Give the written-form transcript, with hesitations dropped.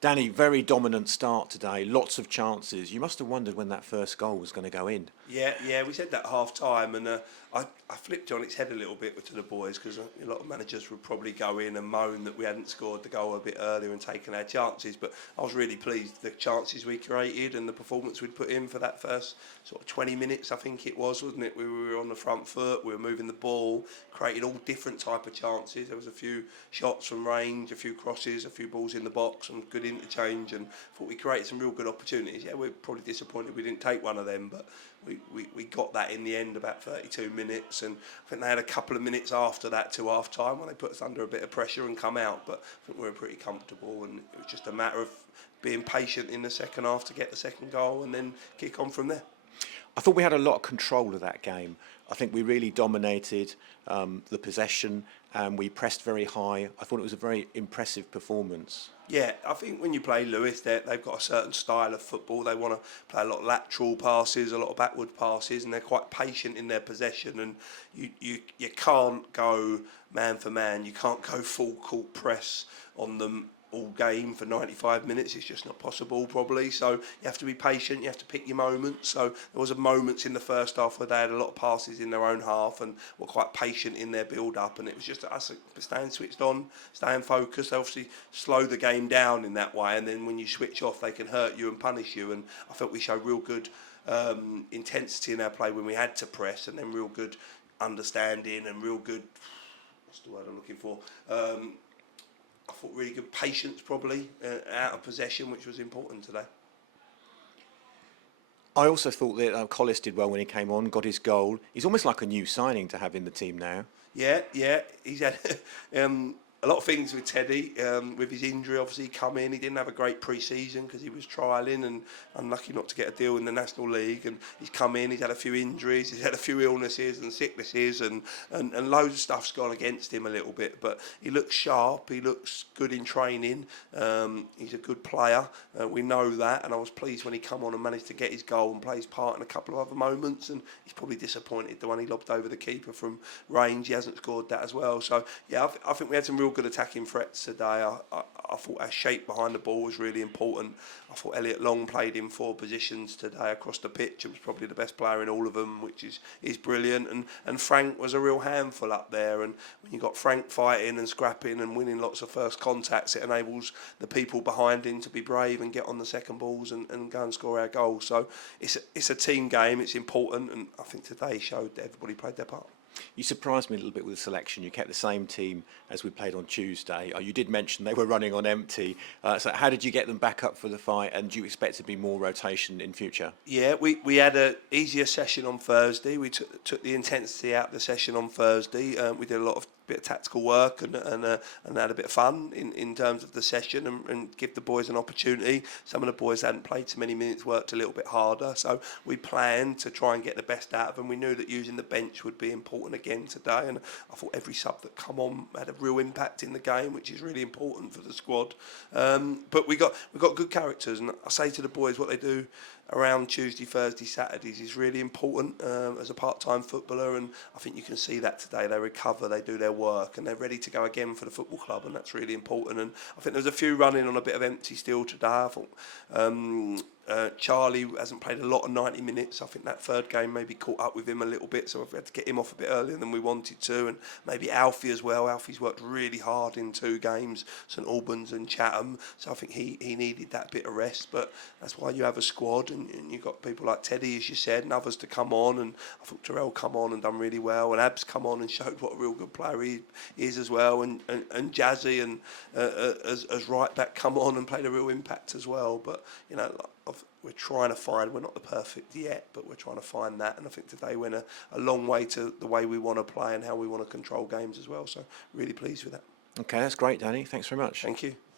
Danny, very dominant start today, lots of chances. You must have wondered when that first goal was going to go in. Yeah, we said that half time, and I flipped on its head a little bit to the boys because a lot of managers would probably go in and moan that we hadn't scored the goal a bit earlier and taken our chances. But I was really pleased the chances we created and the performance we'd put in for that first sort of 20 minutes, I think it was, wasn't it? We were on the front foot, we were moving the ball, created all different type of chances. There was a few shots from range, a few crosses, a few balls in the box, some good interchange, and I thought we created some real good opportunities. Yeah, we're probably disappointed we didn't take one of them, but we got that in the end, about 32 minutes, and I think they had a couple of minutes after that to half time when they put us under a bit of pressure and come out, but I think we were pretty comfortable, and it was just a matter of being patient in the second half to get the second goal and then kick on from there. I thought we had a lot of control of that game. I think we really dominated the possession and we pressed very high. I thought it was a very impressive performance. Yeah, I think when you play Lewes, they've got a certain style of football. They want to play a lot of lateral passes, a lot of backward passes, and they're quite patient in their possession. And you can't go man for man. You can't go full court press on them all game for 95 minutes. It's just not possible, probably. So you have to be patient. You have to pick your moments. So there was moments in the first half where they had a lot of passes in their own half and were quite patient in their build-up. And it was just us staying switched on, staying focused. They obviously slow the game down in that way. And then when you switch off, they can hurt you and punish you. And I felt we showed real good intensity in our play when we had to press, and then real good understanding and real good, what's the word I'm looking for? I thought really good patience, probably, out of possession, which was important today. I also thought that Collis did well when he came on, got his goal. He's almost like a new signing to have in the team now. Yeah, he's had a lot of things with Teddy. With his injury, obviously, he come in. He didn't have a great pre-season because he was trialling and unlucky not to get a deal in the National League. And he's come in, he's had a few injuries, he's had a few illnesses and sicknesses, and loads of stuff's gone against him a little bit. But he looks sharp, he looks good in training. He's a good player. We know that. And I was pleased when he come on and managed to get his goal and play his part in a couple of other moments. And he's probably disappointed the one he lobbed over the keeper from range. He hasn't scored that as well. So, yeah, I think we had some real good attacking threats today. I thought our shape behind the ball was really important. I thought Elliot Long played in 4 positions today across the pitch and was probably the best player in all of them, which is brilliant. And Frank was a real handful up there. And when you've got Frank fighting and scrapping and winning lots of first contacts, it enables the people behind him to be brave and get on the second balls and go and score our goals. So it's a team game. It's important, and I think today showed that everybody played their part. You surprised me a little bit with the selection. You kept the same team as we played on Tuesday. You did mention they were running on empty. So how did you get them back up for the fight, and do you expect to be more rotation in future? Yeah, we had an easier session on Thursday. We took the intensity out of the session on Thursday. We did a lot of bit of tactical work and had a bit of fun in terms of the session and give the boys an opportunity. Some of the boys hadn't played so many minutes, worked a little bit harder. So we planned to try and get the best out of them. We knew that using the bench would be important again today, and I thought every sub that come on had a real impact in the game, which is really important for the squad. But we got good characters, and I say to the boys, what they do around Tuesday, Thursday, Saturdays is really important as a part-time footballer, and I think you can see that today. They recover, they do their work, and they're ready to go again for the football club, and that's really important. And I think there's a few running on a bit of empty still today. I thought Charlie hasn't played a lot of 90 minutes. I think that third game maybe caught up with him a little bit, so we've had to get him off a bit earlier than we wanted to, and maybe Alfie as well. Alfie's worked really hard in 2 games, St Albans and Chatham, so I think he needed that bit of rest, but that's why you have a squad, and you've got people like Teddy, as you said, and others to come on, and I thought Terrell come on and done really well, and Ab's come on and showed what a real good player he is as well, and Jazzy and as right back come on and played a real impact as well. But you know, we're trying to find, we're not the perfect yet, but we're trying to find that, and I think today went a long way to the way we want to play and how we want to control games as well, so really pleased with that. Okay, that's great, Danny. Thanks very much. Thank you.